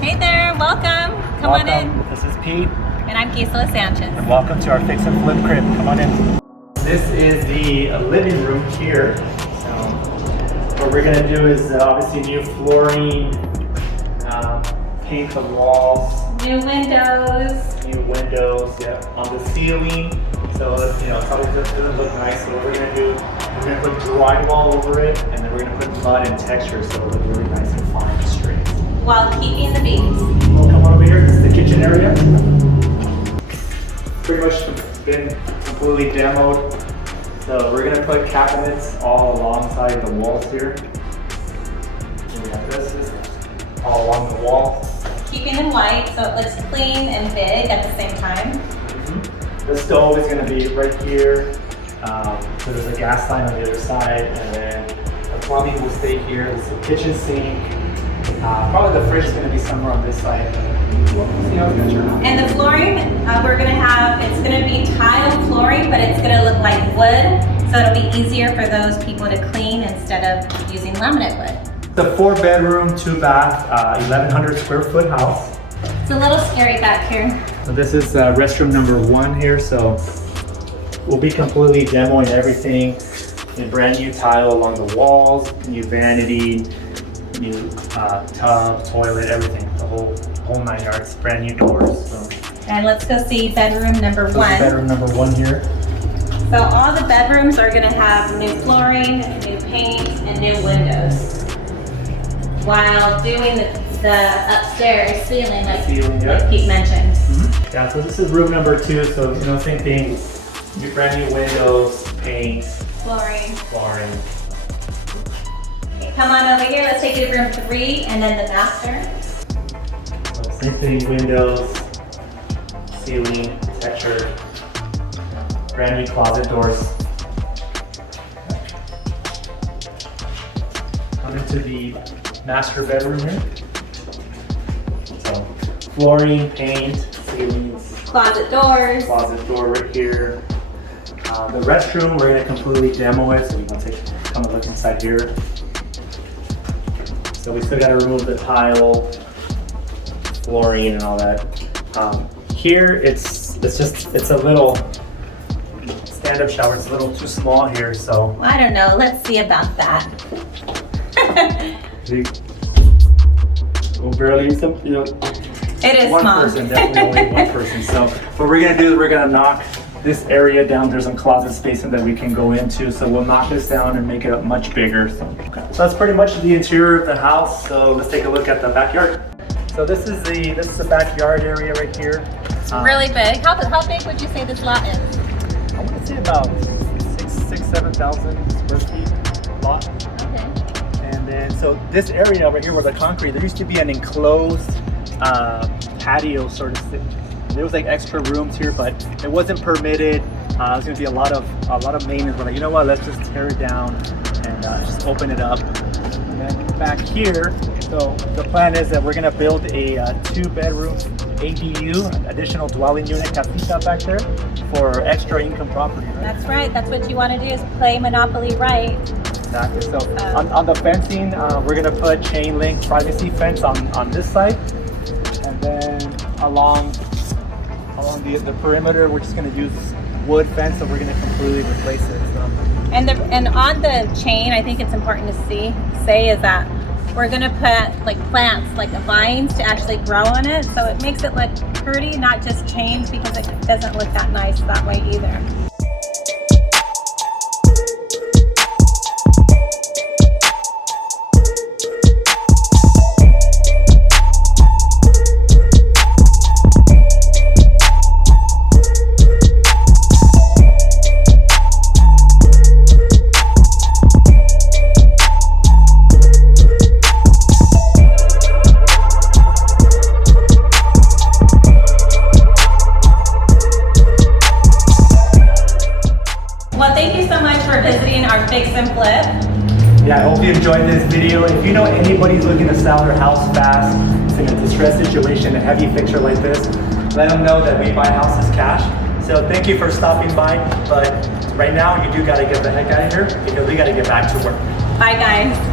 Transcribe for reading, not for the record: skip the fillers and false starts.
Hey there, welcome. Come on in. This is Pete. And I'm Gisela Sanchez. And welcome to our Fix and Flip crib. Come on in. This is the living room here. So what we're gonna do is obviously new flooring, paint the walls, New windows. yeah, on the ceiling. So it probably doesn't look nice. So what we're gonna do, we're gonna put drywall over it, and then we're gonna put mud and texture so it'll look really nice and fine and straight. While keeping the beams. We'll come on over here. This is the kitchen area. Pretty much been completely demoed. So we're gonna put cabinets all alongside the walls here. And we have this all along the wall. Keeping them white so it looks clean and big at the same time. The stove is gonna be right here. So there's a gas line on the other side, and then the plumbing will stay here. There's a kitchen sink. Probably the fridge is gonna be somewhere on this side. We'll see how it's gonna turn out. And the flooring, we're gonna have, it's gonna be tile flooring, but it's gonna look like wood. So it'll be easier for those people to clean instead of using laminate wood. The 4-bedroom, 2-bath, 1,100 square foot house. It's a little scary back here. So this is restroom number 1 here. So we'll be completely demoing everything. A brand new tile along the walls, new vanity, new tub, toilet, everything. The whole 9 yards. Brand new doors. So And let's go see bedroom number this is 1. bedroom number 1 here. So all the bedrooms are gonna have new flooring, new paint, and new windows. While doing the upstairs ceiling, like Pete mentioned. Yeah, so this is room number 2. So same thing. Brand new windows, paint, Flooring. flooring. Okay, come on over here, let's take you to room 3 and then the master. So same thing, windows, ceiling, texture, brand new closet doors. Come into the master bedroom here. So flooring, paint, ceilings, Closet doors. closet door right here. The restroom, we're gonna completely demo it, so you can come and look inside here. So we still gotta remove the tile, flooring, and all that. Here, it's a little stand-up shower. It's a little too small here, so Well, I don't know, let's see about that. we'll barely use them. It is One small. person, definitely only one person. So what we're gonna do is we're gonna knock this area down. There's some closet spacing that we can go into, so we'll knock this down and make it much bigger. So that's pretty much the interior of the house. So let's take a look at the backyard. So this is the backyard area right here. It's really big. How big would you say this lot is? I want to say about 7,000 square feet lot. Okay. And then so this area over here where the concrete, there used to be an enclosed patio sort of thing. There was like extra rooms here, but it wasn't permitted. There's gonna be a lot of maintenance. We're like, you know what? Let's just tear it down and just open it up. And then back here, so the plan is that we're gonna build a 2-bedroom ADU, additional dwelling unit casita back there for extra income property. Right? That's right, that's what you want to do is play Monopoly right. Exactly. So on the fencing, we're gonna put chain link privacy fence on this side, and then along the perimeter, we're just gonna use wood fence, so we're gonna completely replace it. So. And on the chain, I think it's important to say is that we're gonna put like plants, like vines to actually grow on it, so it makes it look pretty, not just chains, because it doesn't look that nice that way either. Visiting our Fix and Flip. Yeah, I hope you enjoyed this video. If you know anybody's looking to sell their house fast, it's in a distressed situation, a heavy fixture like this, let them know that we buy houses cash. So thank you for stopping by, but right now you do got to get the heck out of here because we got to get back to work. Bye guys.